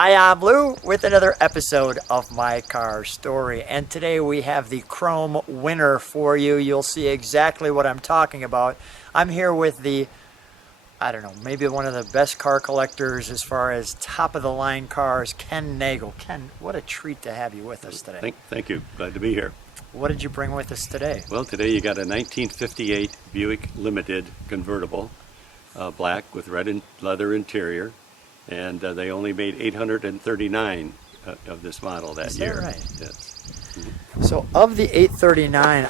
Hi, I'm Lou with another episode of My Car Story, and today we have the chrome winner for you. You'll see exactly what I'm talking about. I'm here with the, I don't know, maybe one of the best car collectors as far as top-of-the-line cars, Ken Nagel. Ken, what a treat to have you with us today. Thank you. Glad to be here. What did you bring with us today? Well, today you got a 1958 Buick Limited Convertible, black with red leather interior. And they only made 839 of this model that year. Is that right? Yes. So of the 839,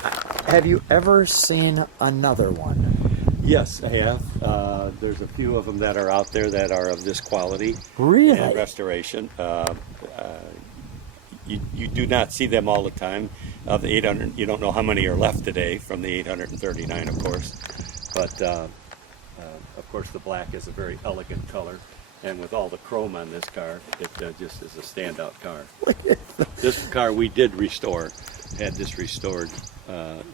have you ever seen another one? Yes, I have. There's a few of them that are out there that are of this quality. Really? And restoration. You do not see them all the time. Of the 800, you don't know how many are left today from the 839, of course. But of course, the black is a very elegant color. And with all the chrome on this car, it just is a standout car. This car we did restore, had this restored by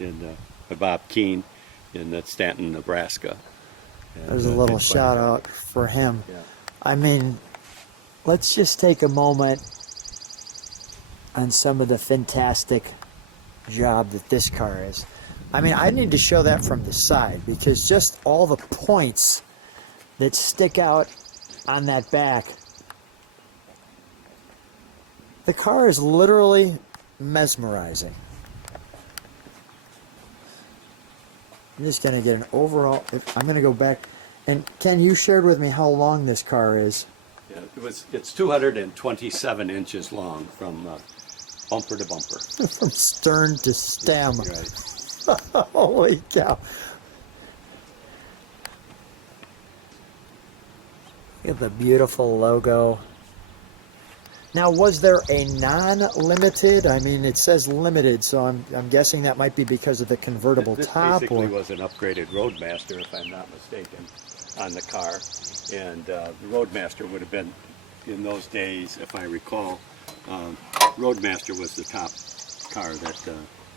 Bob Keene in Stanton, Nebraska. And, there's a little shout out for him. Yeah. I mean, let's just take a moment on some of the fantastic job that this car is. I mean, I need to show that from the side because just all the points that stick out on that back. The car is literally mesmerizing. I'm just going to get an overall, I'm going to go back, and Ken, you shared with me how long this car is. Yeah, it's 227 inches long from bumper to bumper. From stern to stem. Right. Holy cow. Look at the beautiful logo. Now, was there a non-limited? I mean, it says limited, so I'm guessing that might be because of the convertible This top. basically was an upgraded Roadmaster, if I'm not mistaken, on the car. And the Roadmaster would have been, in those days, if I recall, Roadmaster was the top car that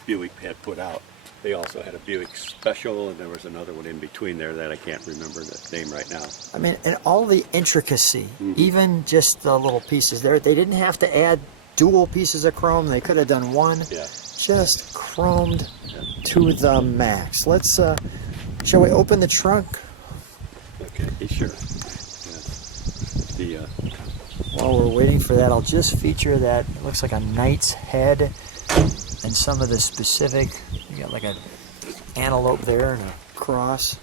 Buick had put out. They also had a Buick Special, and there was another one in between there that I can't remember the name right now. I mean, and all the intricacy, even just the little pieces there. They didn't have to add dual pieces of chrome. They could have done one. Yeah. Just chromed to the max. Let's, shall we open the trunk? Okay, sure. Yeah. While we're waiting for that, I'll just feature that. It looks like a knight's head and some of the specific. You got like an antelope there and a cross.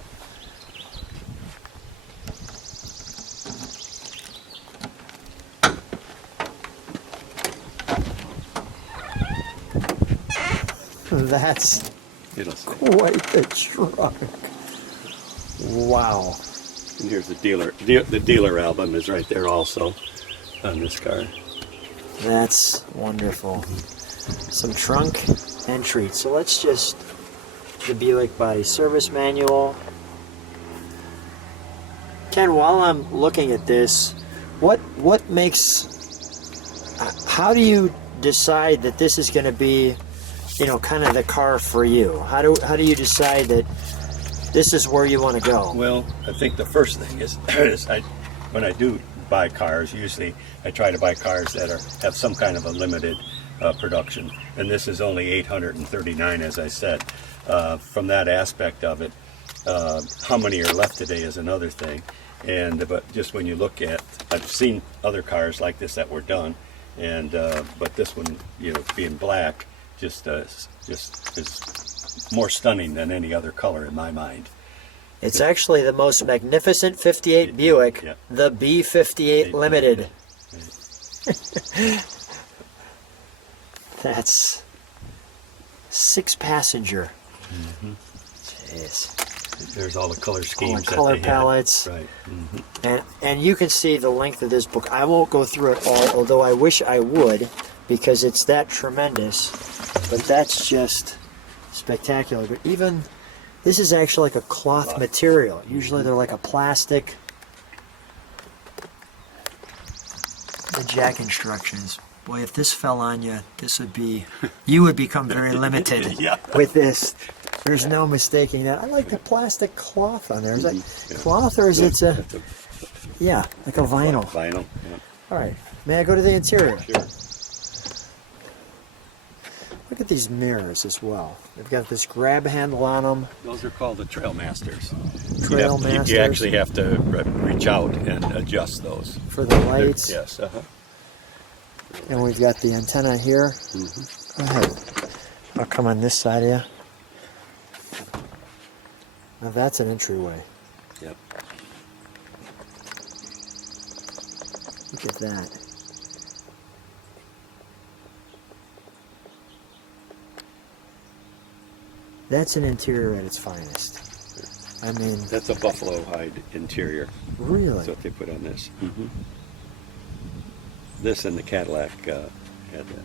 That's quite the truck. Wow. And here's the dealer album is right there also on this car. That's wonderful. Some trunk and treats. So let's just, the Buick body service manual. Ken, while I'm looking at this, what makes, how do you decide that this is going to be, you know, kind of the car for you? How do you decide that this is where you want to go? Well, I think the first thing is, when I do buy cars, usually I try to buy cars that have some kind of a limited production, and this is only 839, as I said. From that aspect of it, how many are left today is another thing. But just when you look at, I've seen other cars like this that were done, and but this one, you know, being black, just is more stunning than any other color in my mind. It's actually the most magnificent 58 Buick, yeah. The B58 Limited. That's 6-passenger. Jeez. There's all the color schemes. All the color palettes. Right. And you can see the length of this book. I won't go through it all, although I wish I would, because it's that tremendous. But that's just spectacular. But even, this is actually like a cloth material. Usually they're like a plastic. The jack instructions. Boy, if this fell on you, this would be, you would become very limited with this. There's no mistaking that. I like the plastic cloth on there. Is that cloth or is it, yeah, like a vinyl? Vinyl, yeah. All right, May I go to the interior? Sure. Look at these mirrors as well. They've got this grab handle on them. Those are called the Trail Masters. Trail Masters. You actually have to reach out and adjust those. For the lights. Yes. And we've got the antenna here. Mm-hmm. Go ahead. I'll come on this side of you. Now that's an entryway. Yep. Look at that. That's an interior at its finest. I mean... That's a buffalo hide interior. Really? That's what they put on this. Mm-hmm. This and the Cadillac had that.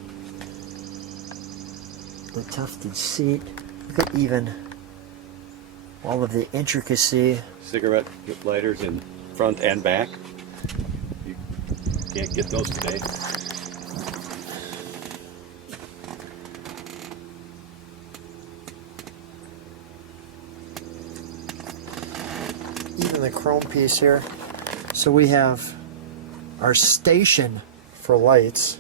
The tufted seat. Look at even all of the intricacy. Cigarette lighters in front and back. You can't get those today. Even the chrome piece here. So we have our station for lights.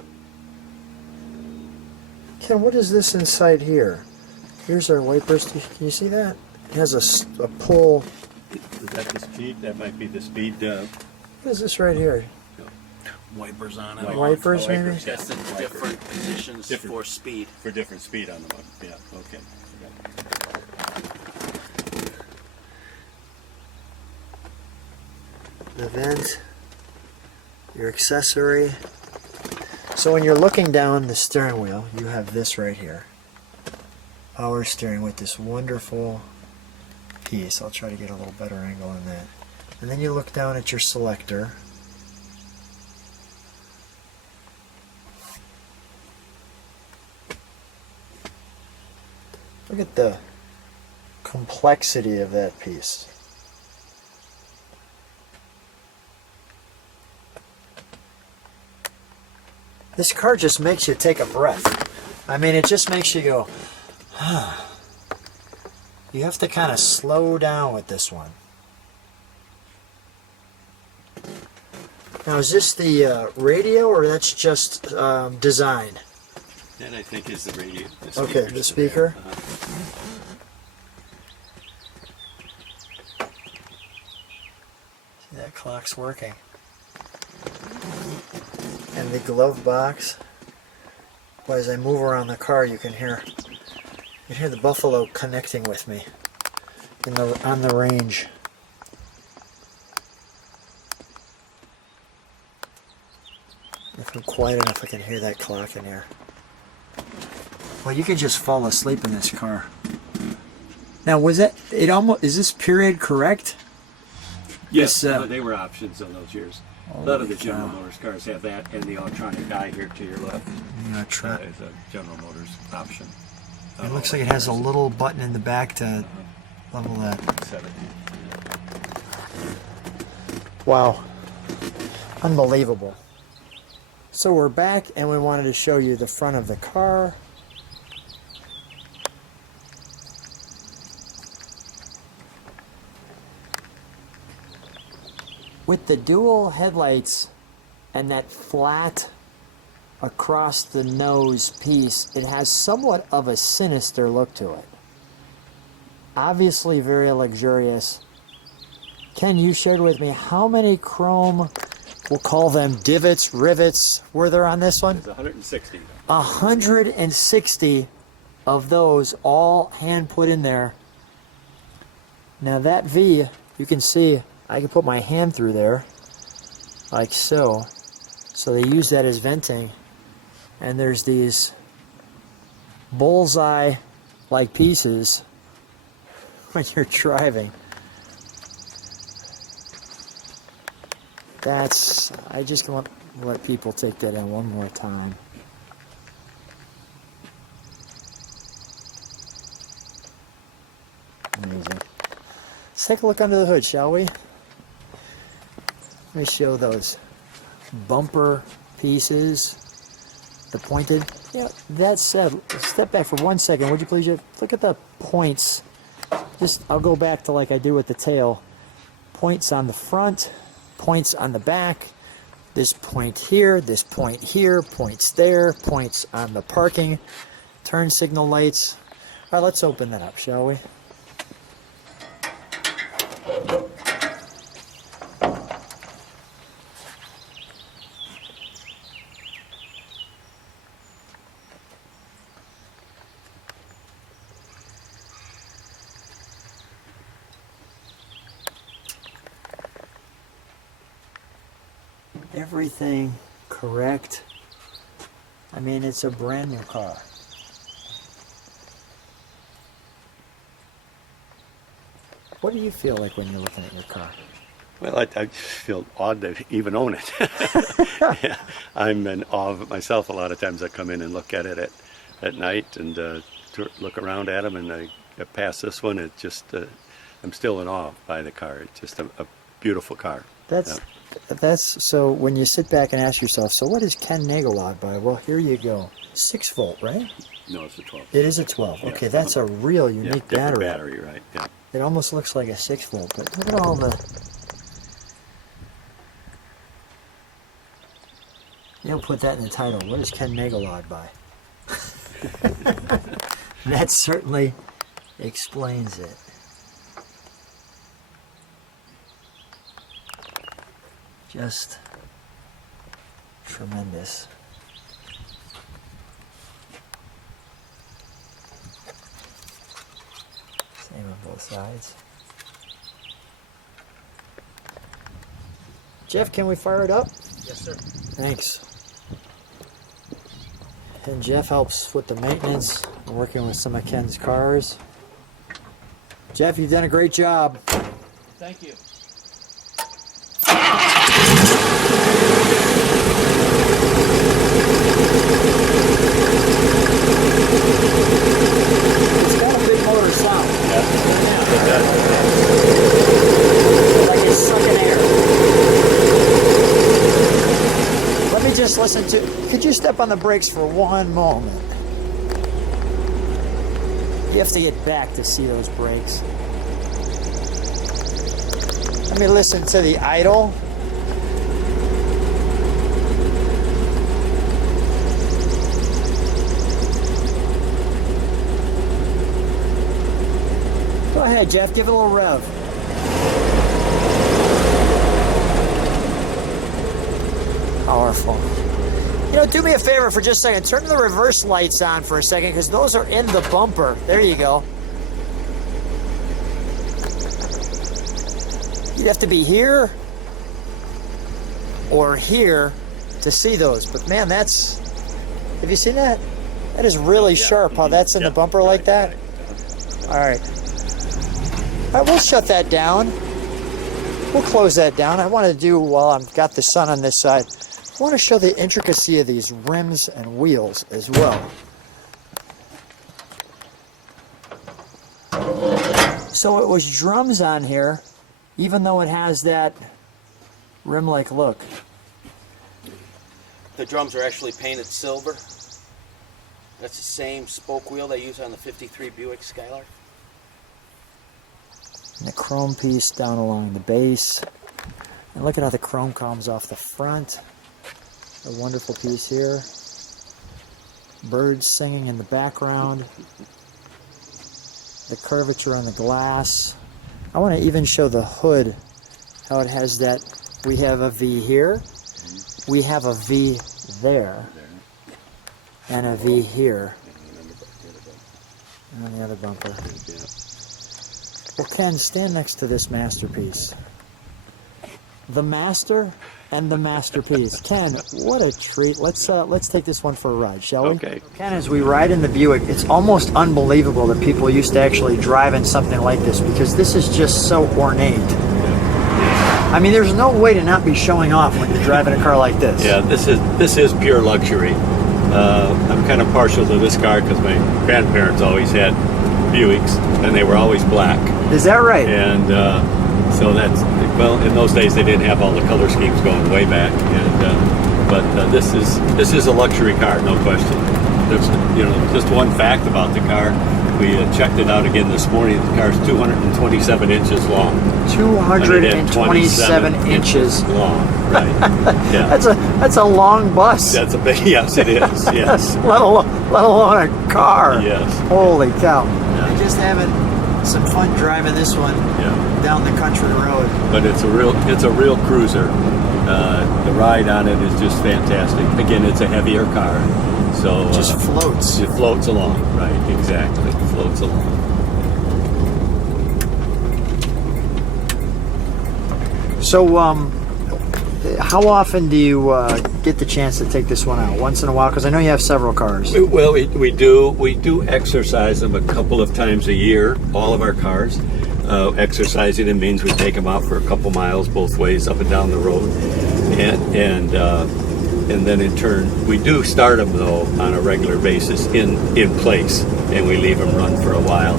Ken, what is this inside here? Here's our wipers. Can you see that? It has a pull. Is that the speed? That might be the speed. What is this right here? Wipers on it. Wipers, maybe? Wipers, yeah. That's the different positions Different. for speed. For different speed on the motor. Yeah, okay. The vent, your accessory. So when you're looking down the steering wheel, you have this right here. Power steering with this wonderful piece. I'll try to get a little better angle on that. And then you look down at your selector. Look at the complexity of that piece. This car just makes you take a breath. I mean, it just makes you go, You have to kind of slow down with this one. Now, is this the radio, or that's just design? That I think is the radio. Okay, the speaker. See, that clock's working. And the glove box. Boy, as I move around the car, you can hear the buffalo connecting with me on the range. If I'm quiet enough, I can hear that clock in here. Well, you can just fall asleep in this car. Now, was it almost? Is this period correct? Yes, This, they were options on those years. A lot of the General Motors cars have that, and the electronic die here to your left. Not sure. That is a General Motors option. It looks like it has a little button in the back to level that. 70. Wow. Unbelievable. So we're back, and we wanted to show you the front of the car. With the dual headlights and that flat across the nose piece, it has somewhat of a sinister look to it. Obviously very luxurious. Ken, you shared with me how many chrome, we'll call them divots, rivets, were there on this one? It's 160. 160 of those, all hand put in there. Now that V, you can see, I can put my hand through there, like so. So they use that as venting. And there's these bullseye-like pieces when you're driving. I just want to let people take that in one more time. Amazing. Let's take a look under the hood, shall we? Let me show those bumper pieces, the pointed. Yeah, that said, step back for 1 second, would you please? Look at the points. I'll go back to like I do with the tail. Points on the front, points on the back. This point here, points there, points on the parking, turn signal lights. All right, let's open that up, shall we? Everything correct. I mean, it's a brand new car. What do you feel like when you're looking at your car? Well, I feel odd to even own it. Yeah, I'm in awe of it myself. A lot of times I come in and look at it at night and look around at them, and I pass this one. It just, I'm still in awe by the car. It's just a beautiful car. That's so when you sit back and ask yourself, so what is Ken Nagel odd by? Well, here you go. 6 volt, right? No, it's a 12. It is a 12. Yeah. Okay, that's a real unique different battery. battery, right? Yeah. It almost looks like a 6 volt, but look at all the... You'll put that in the title. What is Ken Nagel odd by? That certainly explains it. Just tremendous. Same on both sides. Jeff, can we fire it up? Yes, sir. Thanks. And Jeff helps with the maintenance, working with some of Ken's cars. Jeff, you've done a great job. Thank you. It's got a big motor sound. Yeah. It does. Like it's sucking air. Let me just listen to... Could you step on the brakes for one moment? You have to get back to see those brakes. Let me listen to the idle. Go ahead, Jeff. Give it a little rev. Powerful. You know, do me a favor for just a second. Turn the reverse lights on for a second, because those are in the bumper. There you go. You'd have to be here or here to see those. But man, that's... Have you seen that? That is really sharp, how that's in the bumper like that. All right. All right, we'll shut that down. We'll close that down. I want to do, while I've got the sun on this side, I want to show the intricacy of these rims and wheels as well. So it was drums on here, even though it has that rim-like look. The drums are actually painted silver. That's the same spoke wheel they use on the 53 Buick Skylark. And the chrome piece down along the base. And look at how the chrome comes off the front. A wonderful piece here. Birds singing in the background. The curvature on the glass. I want to even show the hood, how it has that. We have a V here. We have a V there. And a V here. And on the other bumper. Well, Ken, stand next to this masterpiece. The master and the masterpiece. Ken, what a treat. Let's take this one for a ride, shall we? Okay. Ken, as we ride in the Buick, it's almost unbelievable that people used to actually drive in something like this, because this is just so ornate. I mean, there's no way to not be showing off when you're driving a car like this. Yeah, this is pure luxury. I'm kind of partial to this car because my grandparents always had Buicks, and they were always black. Is that right? And so that's, well, in those days they didn't have all the color schemes going way back. And but this is a luxury car, no question. There's, you know, just one fact about the car. We checked it out again this morning. The car's 227 inches long. 227 inches. long. Right. Yeah. That's a long bus. That's a big. Yes, it is. Yes. let alone a car. Yes. Holy cow! Yeah. I'm just having some fun driving this one down the country road. But it's a real cruiser. The ride on it is just fantastic. Again, it's a heavier car, so It just floats. it floats along. Right, exactly. It floats along. So, how often do you get the chance to take this one out? Once in a while, because I know you have several cars. Well, we do exercise them a couple of times a year. All of our cars. Exercising it means we take them out for a couple miles both ways up and down the road, and then in turn we do start them though on a regular basis in place, and we leave them run for a while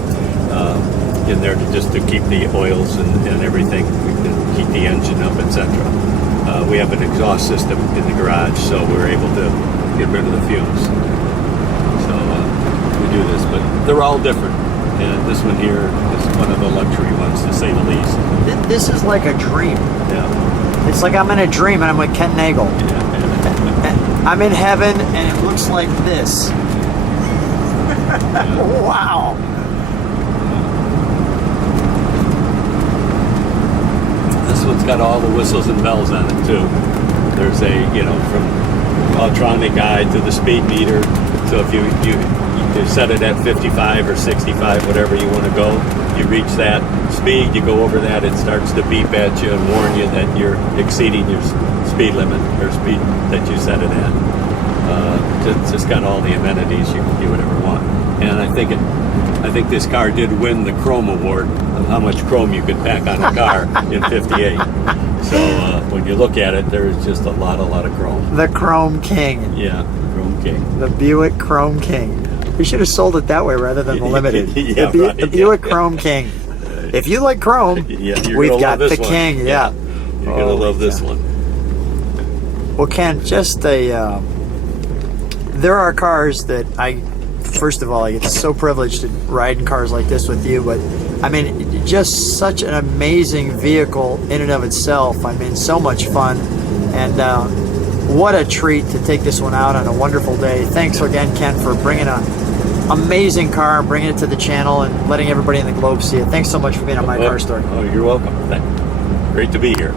in there just to keep the oils and everything, we can keep the engine up, etc. We have an exhaust system in the garage, so we're able to get rid of the fumes. So we do this, but they're all different. And this one here is one of the luxury ones, to say the least. This is like a dream. Yeah. It's like I'm in a dream and I'm with Ken Nagel. Yeah. I'm in heaven and it looks like this. Wow. This one's got all the whistles and bells on it too. There's a, from electronic guide to the speed meter. So if you set it at 55 or 65, whatever you want to go, you reach that speed, you go over that, it starts to beep at you and warn you that you're exceeding your speed limit or speed that you set it at. It's just got all the amenities you can do whatever you want. And I think this car did win the Chrome Award of how much chrome you could pack on a car in '58. So when you look at it, there's just a lot of chrome. The Chrome King. Yeah, Chrome King. The Buick Chrome King. We should have sold it that way rather than the Limited. Yeah, the Buick Chrome King. If you like chrome, we've got the King. Yeah. You're going to love this one. Well, Ken, just there are cars that first of all, I get so privileged to ride in cars like this with you, but I mean, just such an amazing vehicle in and of itself. I mean, so much fun, and what a treat to take this one out on a wonderful day. Thanks again, Ken, for bringing an amazing car and bringing it to the channel and letting everybody in the globe see it. Thanks so much for being on My Car Story. Oh, you're welcome. Great to be here.